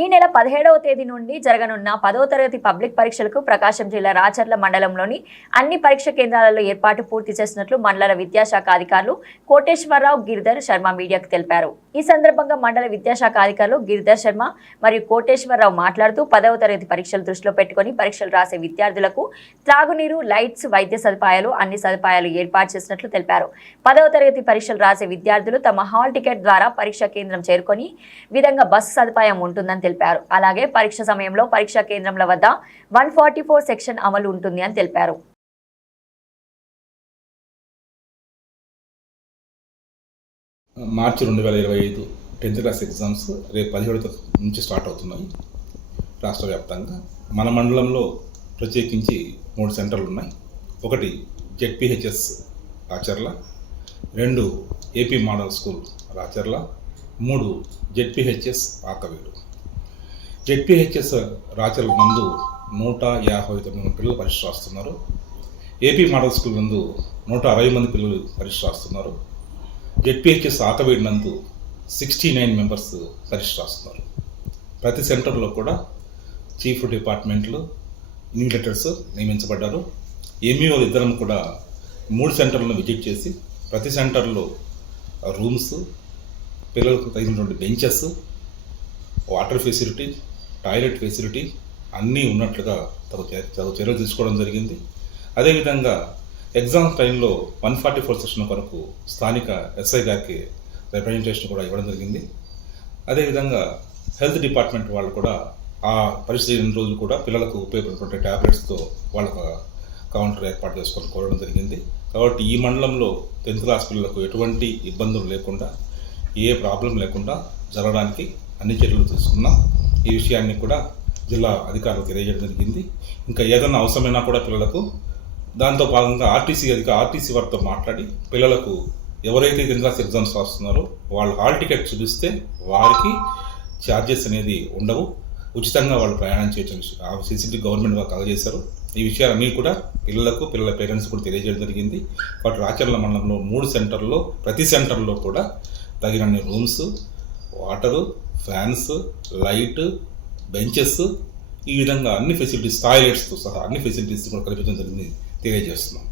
ఈ నెల పదిహేడవ తేదీ నుండి జరగనున్న పదవ తరగతి పబ్లిక్ పరీక్షలకు ప్రకాశం జిల్లా రాచర్ల మండలంలోని అన్ని పరీక్ష కేంద్రాలలో ఏర్పాటు పూర్తి చేసినట్లు మండల విద్యాశాఖ అధికారులు కోటేశ్వరరావు గిరిధర్ శర్మ మీడియాకు తెలిపారు. ఈ సందర్భంగా మండల విద్యాశాఖ అధికారులు గిరిధర్ శర్మ మరియు కోటేశ్వరరావు మాట్లాడుతూ పదవ తరగతి పరీక్షలు దృష్టిలో పెట్టుకుని పరీక్షలు రాసే విద్యార్థులకు త్రాగునీరు లైట్స్ వైద్య సదుపాయాలు అన్ని సదుపాయాలు ఏర్పాటు చేసినట్లు తెలిపారు. పదవ తరగతి పరీక్షలు రాసే విద్యార్థులు తమ హాల్ టికెట్ ద్వారా పరీక్షా కేంద్రం చేరుకొని విధంగా బస్సు సదుపాయం ఉంటుందని తెలిపారు. అలాగే పరీక్ష సమయంలో పరీక్షా కేంద్రంల వద్ద వన్ ఫార్టీ ఫోర్ సెక్షన్ అమలు ఉంటుంది అని తెలిపారు. మార్చి రెండు వేల ఇరవై ఐదు టెన్త్ క్లాస్ ఎగ్జామ్స్ రేపు పదిహేడు నుంచి స్టార్ట్ అవుతున్నాయి. రాష్ట్ర వ్యాప్తంగా మన మండలంలో ప్రత్యేకించి మూడు సెంటర్లు ఉన్నాయి. ఒకటి జెడ్పిహెచ్ఎస్ రాచర్ల రెండు ఏపీ మోడల్ స్కూల్ రాచర్ల మూడు జెడ్పిహెచ్ఎస్ ఆకవీడు. జెడ్పీహెచ్ఎస్ రాచర్ల నందు నూట యాభై తొమ్మిది మంది పిల్లలు పరీక్ష రాస్తున్నారు. ఏపీ మోడల్ స్కూల్ నందు నూట అరవై మంది పిల్లలు పరీక్ష రాస్తున్నారు. జెడ్పీహెచ్ఎస్ ఆకవీడి నందు సిక్స్టీ నైన్ మెంబర్స్ పరీక్ష రాస్తున్నారు. ప్రతి సెంటర్లో కూడా చీఫ్ డిపార్ట్మెంట్లు ఇన్విటేటర్స్ నియమించబడ్డారు. ఎంఈఓలు ఇద్దరం కూడా మూడు సెంటర్లను విజిట్ చేసి ప్రతి సెంటర్లో రూమ్స్ పిల్లలకు తగినటువంటి benches water facility toilet facility అన్నీ ఉన్నట్లుగా తగు తగు చర్యలు తీసుకోవడం జరిగింది. అదేవిధంగా ఎగ్జామ్ టైంలో వన్ ఫార్టీ ఫోర్ సెషన్ కొరకు స్థానిక ఎస్ఐ గారికి రిప్రజెంటేషన్ కూడా ఇవ్వడం జరిగింది. అదేవిధంగా హెల్త్ డిపార్ట్మెంట్ వాళ్ళు కూడా ఆ పరిస్థితి రోజులు కూడా పిల్లలకు ఉపయోగపడే ట్యాబ్లెట్స్తో వాళ్ళకు కౌంటర్ ఏర్పాటు చేసుకొని కోరడం జరిగింది. కాబట్టి ఈ మండలంలో టెన్త్ క్లాస్ పిల్లలకు ఎటువంటి ఇబ్బందులు లేకుండా ఏ ప్రాబ్లం లేకుండా జరగడానికి అన్ని చర్యలు తీసుకున్నాం. ఈ విషయాన్ని కూడా జిల్లా అధికారులు తెలియజేయడం జరిగింది. ఇంకా ఏదైనా అవసరమైనా కూడా పిల్లలకు దాంతో భాగంగా ఆర్టీసీ అధిక ఆర్టీసీ వారితో మాట్లాడి పిల్లలకు ఎవరైతే టెన్త్ క్లాస్ ఎగ్జామ్స్ రాస్తున్నారో వాళ్ళు హాల్ టికెట్ చూపిస్తే వారికి ఛార్జెస్ అనేది ఉండవు. ఉచితంగా వాళ్ళు ప్రయాణం చేయొచ్చు ఆ గవర్నమెంట్ వారు కలగజేశారు. ఈ విషయాలన్నీ కూడా పిల్లలకు పిల్లల పేరెంట్స్ కూడా తెలియజేయడం జరిగింది. వాటి రాచర్ల మండలంలో మూడు సెంటర్లో ప్రతి సెంటర్లో కూడా తగినన్ని rooms water fans light benches ఈ విధంగా అన్ని ఫెసిలిటీస్ టాయిలెట్స్తో సహా అన్ని ఫెసిలిటీస్ కూడా కల్పించడం జరిగింది తెలియజేస్తున్నాం.